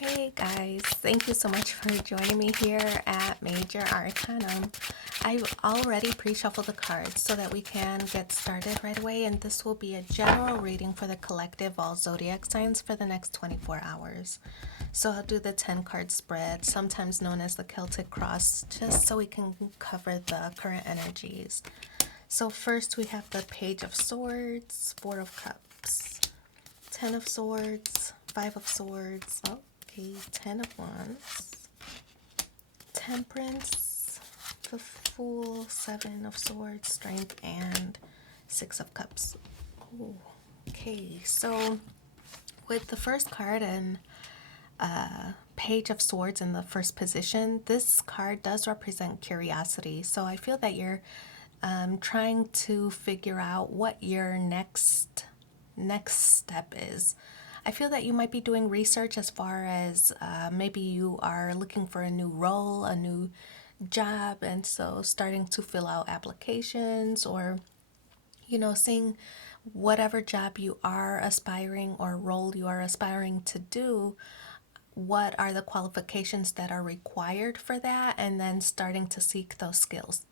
Hey guys, thank you so much for joining me here at Major Arcanum. I've already pre-shuffled the cards so that we can get started right away, and this will be a general reading for the collective all zodiac signs for the next 24 hours. So I'll do the 10 card spread, sometimes known as the Celtic Cross, just so we can cover the current energies. So first we have the Page of Swords, Four of Cups, Ten of Swords, Five of Swords, okay, Ten of Wands, Temperance, the Fool, Seven of Swords, Strength, and Six of Cups. Ooh, okay, so with the first card and Page of Swords in the first position, this card does represent curiosity. So I feel that you're trying to figure out what your next step is. I feel that you might be doing research as far as maybe you are looking for a new role, a new job, and so starting to fill out applications or, seeing whatever job you are aspiring or role you are aspiring to do, what are the qualifications that are required for that, and then starting to seek those skills.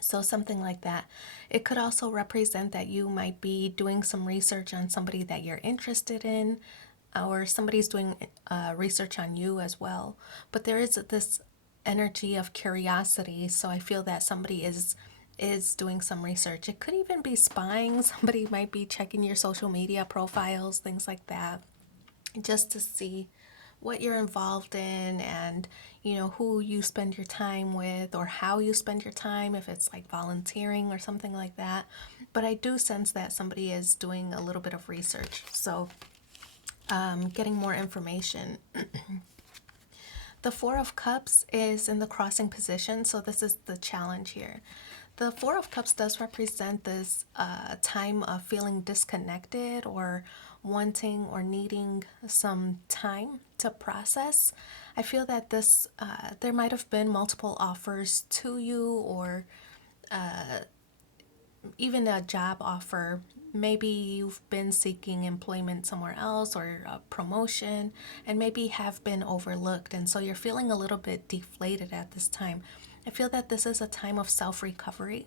So, something like that. It could also represent that you might be doing some research on somebody that you're interested in, or somebody's doing research on you as well. But there is this energy of curiosity. So, I feel that somebody is doing some research. It could even be spying. Somebody might be checking your social media profiles, things like that, just to see what you're involved in and who you spend your time with or how you spend your time, if it's like volunteering or something like that. But I do sense that somebody is doing a little bit of research, so getting more information. The Four of Cups is in the crossing position, so this is the challenge here. The Four of Cups does represent this time of feeling disconnected or wanting or needing some time to process. I feel that there might have been multiple offers to you, or even a job offer. Maybe you've been seeking employment somewhere else or a promotion and maybe have been overlooked. And so you're feeling a little bit deflated at this time. I feel that this is a time of self recovery.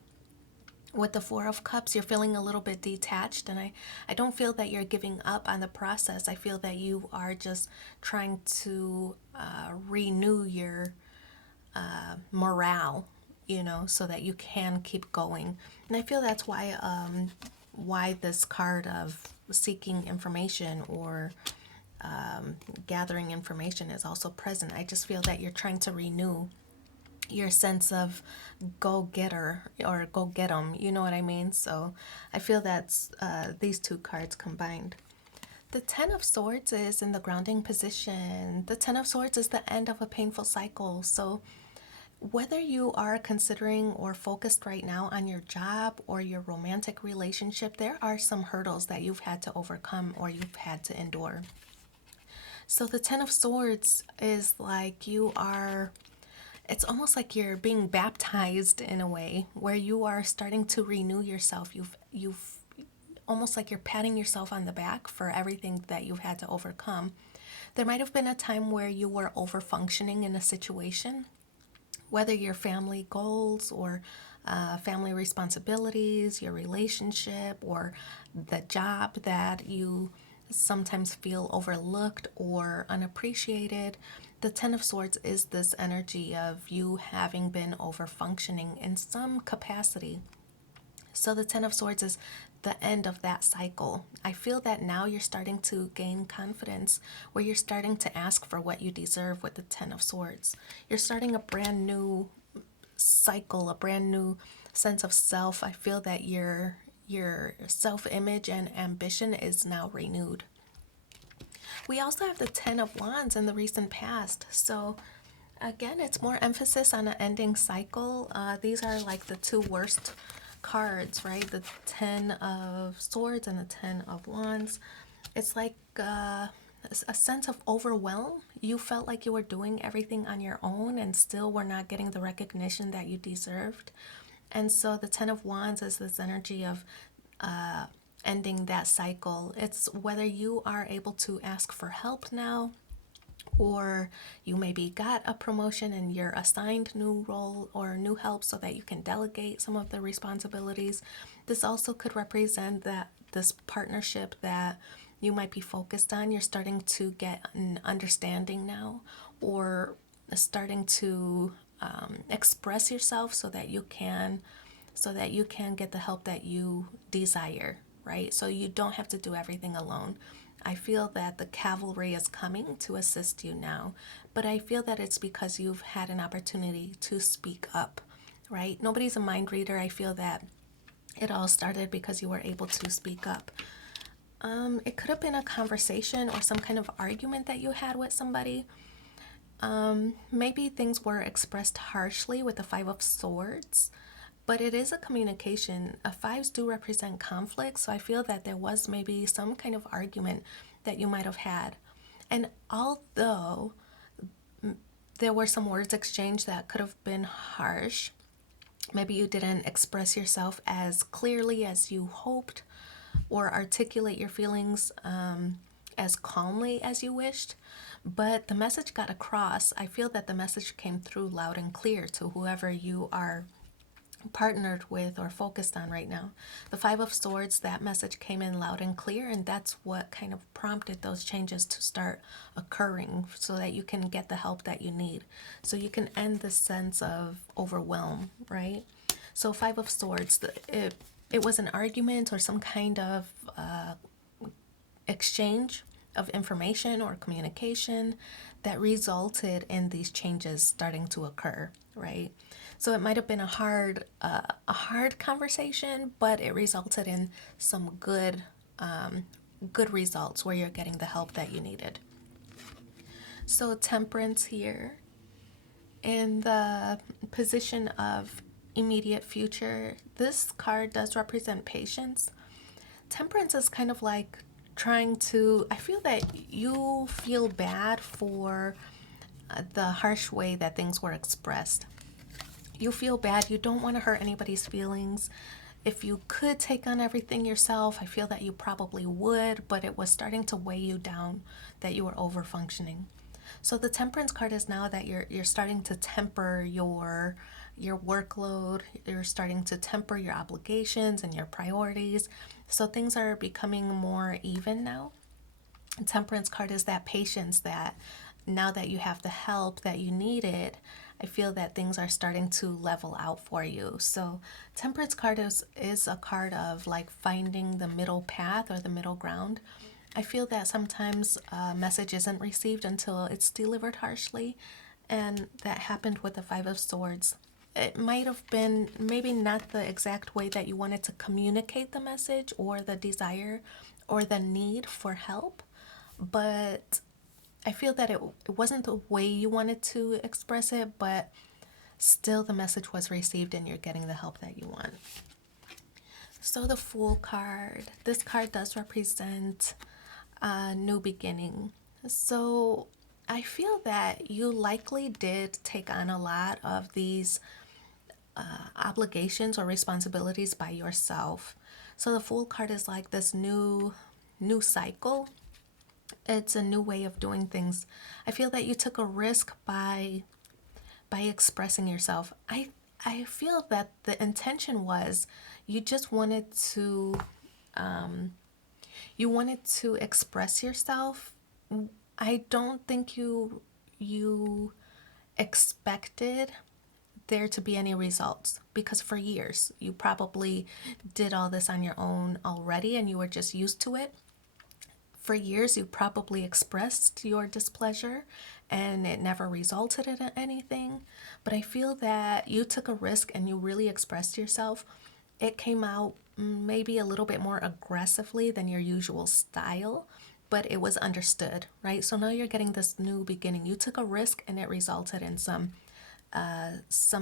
With the Four of Cups, you're feeling a little bit detached, and I don't feel that you're giving up on the process. I feel that you are just trying to renew your morale, so that you can keep going. And I feel that's why this card of seeking information or gathering information is also present. I just feel that you're trying to renew your sense of go getter or go get 'em. You know what I mean? So I feel that's these two cards combined. The Ten of Swords is in the grounding position. The Ten of Swords is the end of a painful cycle. So whether you are considering or focused right now on your job or your romantic relationship, there are some hurdles that you've had to overcome or you've had to endure. So the Ten of Swords is like it's almost like you're being baptized in a way where you are starting to renew yourself. You've almost like you're patting yourself on the back for everything that you've had to overcome. There might have been a time where you were over functioning in a situation, whether your family goals or family responsibilities, your relationship, or the job that you sometimes feel overlooked or unappreciated. The Ten of Swords is this energy of you having been over functioning in some capacity. So the Ten of Swords is the end of that cycle. I feel that now you're starting to gain confidence where you're starting to ask for what you deserve with the Ten of Swords. You're starting a brand new cycle, a brand new sense of self. I feel that your self-image and ambition is now renewed. We also have the Ten of Wands in the recent past. So again, it's more emphasis on an ending cycle. These are like the two worst cards, right? The Ten of Swords and the Ten of Wands. It's like a sense of overwhelm. You felt like you were doing everything on your own and still were not getting the recognition that you deserved. And so the Ten of Wands is this energy of ending that cycle. It's whether you are able to ask for help now or you maybe got a promotion and you're assigned new role or new help so that you can delegate some of the responsibilities. This also could represent that this partnership that you might be focused on, you're starting to get an understanding now, or starting to express yourself so that you can get the help that you desire, right? So you don't have to do everything alone. I feel that the cavalry is coming to assist you now, but I feel that it's because you've had an opportunity to speak up, right? Nobody's a mind reader. I feel that it all started because you were able to speak up. It could have been a conversation or some kind of argument that you had with somebody. Maybe things were expressed harshly with the Five of Swords, but it is a communication. Fives do represent conflict, so I feel that there was maybe some kind of argument that you might have had. And although there were some words exchanged that could have been harsh, maybe you didn't express yourself as clearly as you hoped or articulate your feelings as calmly as you wished, but the message got across. I feel that the message came through loud and clear to whoever you are partnered with or focused on right now. The Five of Swords, that message came in loud and clear, and that's what kind of prompted those changes to start occurring so that you can get the help that you need. So you can end this sense of overwhelm, right? So Five of Swords, it was an argument or some kind of exchange of information or communication that resulted in these changes starting to occur, right? So it might have been a hard conversation, but it resulted in some good results where you're getting the help that you needed. So Temperance here in the position of immediate future, this card does represent patience. Temperance is kind of like trying to, I feel that you feel bad for the harsh way that things were expressed. You feel bad. You don't want to hurt anybody's feelings. If you could take on everything yourself, I feel that you probably would, but it was starting to weigh you down, that you were over functioning. So the Temperance card is now that you're starting to temper your workload, you're starting to temper your obligations and your priorities. So things are becoming more even now. Temperance card is that patience that now that you have the help that you needed, I feel that things are starting to level out for you. So Temperance card is a card of like finding the middle path or the middle ground. I feel that sometimes a message isn't received until it's delivered harshly, and that happened with the Five of Swords. It might have been maybe not the exact way that you wanted to communicate the message or the desire or the need for help, but I feel that it wasn't the way you wanted to express it, but still the message was received and you're getting the help that you want. So the Fool card, this card does represent a new beginning. So I feel that you likely did take on a lot of these obligations or responsibilities by yourself. So the Fool card is like this new cycle. It's a new way of doing things. I feel that you took a risk by expressing yourself. I feel that the intention was you just wanted to express yourself. I don't think you expected there to be any results, because for years you probably did all this on your own already and you were just used to it. For years you probably expressed your displeasure and it never resulted in anything, but I feel that you took a risk and you really expressed yourself. It came out maybe a little bit more aggressively than your usual style, but it was understood, right? So now you're getting this new beginning. You took a risk and it resulted in some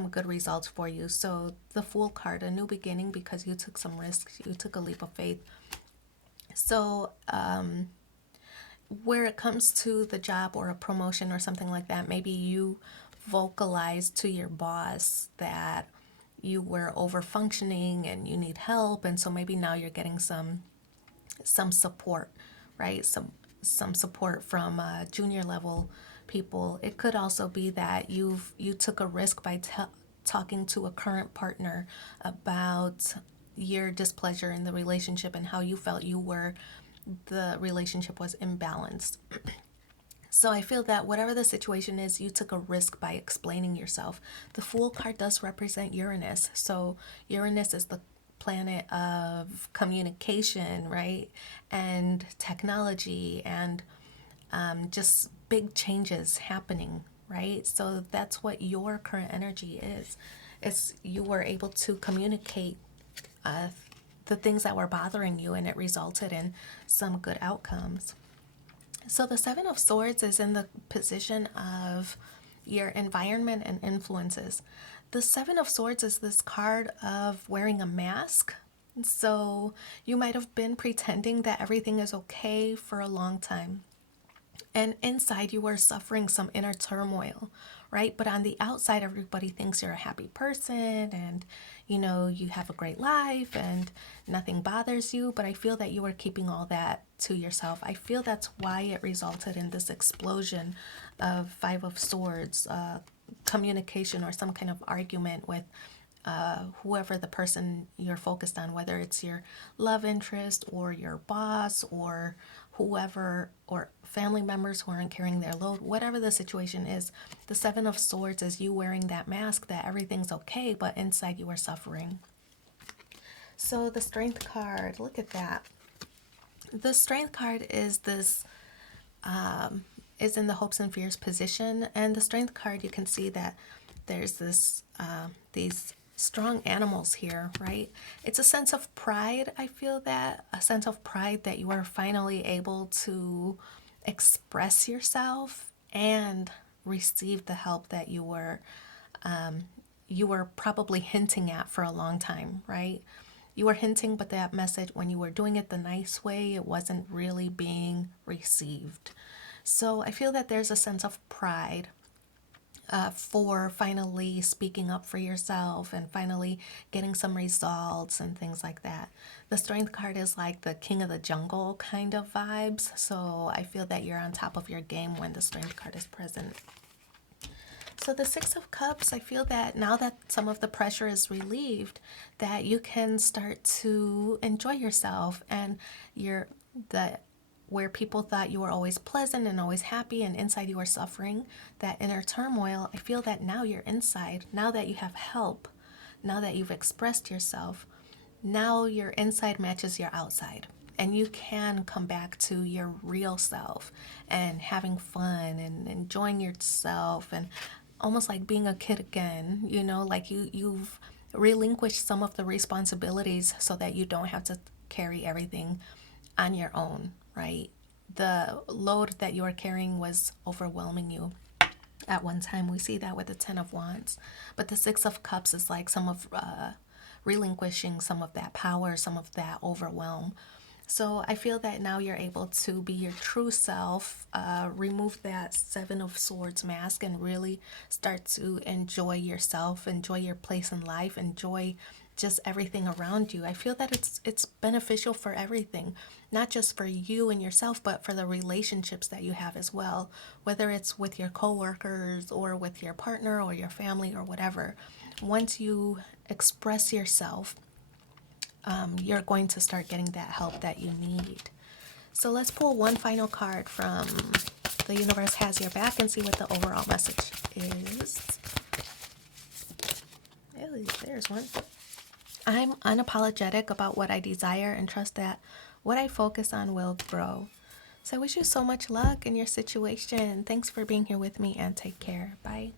good results for you. So the Fool card, a new beginning because you took some risks, you took a leap of faith. So where it comes to the job or a promotion or something like that, maybe you vocalized to your boss that you were over functioning and you need help, and so maybe now you're getting some support, right? Some support from junior level people. It could also be that you took a risk by talking to a current partner about your displeasure in the relationship and how you felt the relationship was imbalanced. So I feel that whatever the situation is, you took a risk by explaining yourself. The Fool card does represent Uranus. So Uranus is the planet of communication, right? And technology and just big changes happening, right? So that's what your current energy is. It's you were able to communicate uh, the things that were bothering you, and it resulted in some good outcomes. So the Seven of Swords is in the position of your environment and influences. The Seven of Swords is this card of wearing a mask. So you might have been pretending that everything is okay for a long time. And inside, you are suffering some inner turmoil, right? But on the outside, everybody thinks you're a happy person and, you have a great life and nothing bothers you. But I feel that you are keeping all that to yourself. I feel that's why it resulted in this explosion of Five of Swords, communication or some kind of argument with whoever the person you're focused on, whether it's your love interest or your boss or whoever, or family members who aren't carrying their load, whatever the situation is. The Seven of Swords is you wearing that mask that everything's okay, but inside you are suffering. So the Strength card, look at that. The Strength card is this is in the hopes and fears position, and the Strength card, you can see that there's these strong animals here, right? It's a sense of pride. I feel that a sense of pride that you are finally able to express yourself and receive the help that you were probably hinting at for a long time, right? You were hinting, but that message, when you were doing it the nice way, it wasn't really being received. So I feel that there's a sense of pride for finally speaking up for yourself and finally getting some results and things like that. The Strength card is like the king of the jungle kind of vibes. So I feel that you're on top of your game when the Strength card is present. So the Six of Cups, I feel that now that some of the pressure is relieved, that you can start to enjoy yourself, and where people thought you were always pleasant and always happy and inside you were suffering, that inner turmoil, I feel that now you're inside, now that you have help, now that you've expressed yourself, now your inside matches your outside. And you can come back to your real self and having fun and enjoying yourself and almost like being a kid again, like you've relinquished some of the responsibilities so that you don't have to carry everything on your own, right? The load that you are carrying was overwhelming you at one time. We see that with the Ten of Wands. But the Six of Cups is like some of relinquishing some of that power, some of that overwhelm. So I feel that now you're able to be your true self, remove that Seven of Swords mask, and really start to enjoy yourself, enjoy your place in life, enjoy just everything around you. I feel that it's beneficial for everything, not just for you and yourself, but for the relationships that you have as well, whether it's with your coworkers or with your partner or your family or whatever. Once you express yourself, you're going to start getting that help that you need. So let's pull one final card from The Universe Has Your Back and see what the overall message is. Hey, there's one. I'm unapologetic about what I desire and trust that what I focus on will grow. So I wish you so much luck in your situation. Thanks for being here with me, and take care. Bye.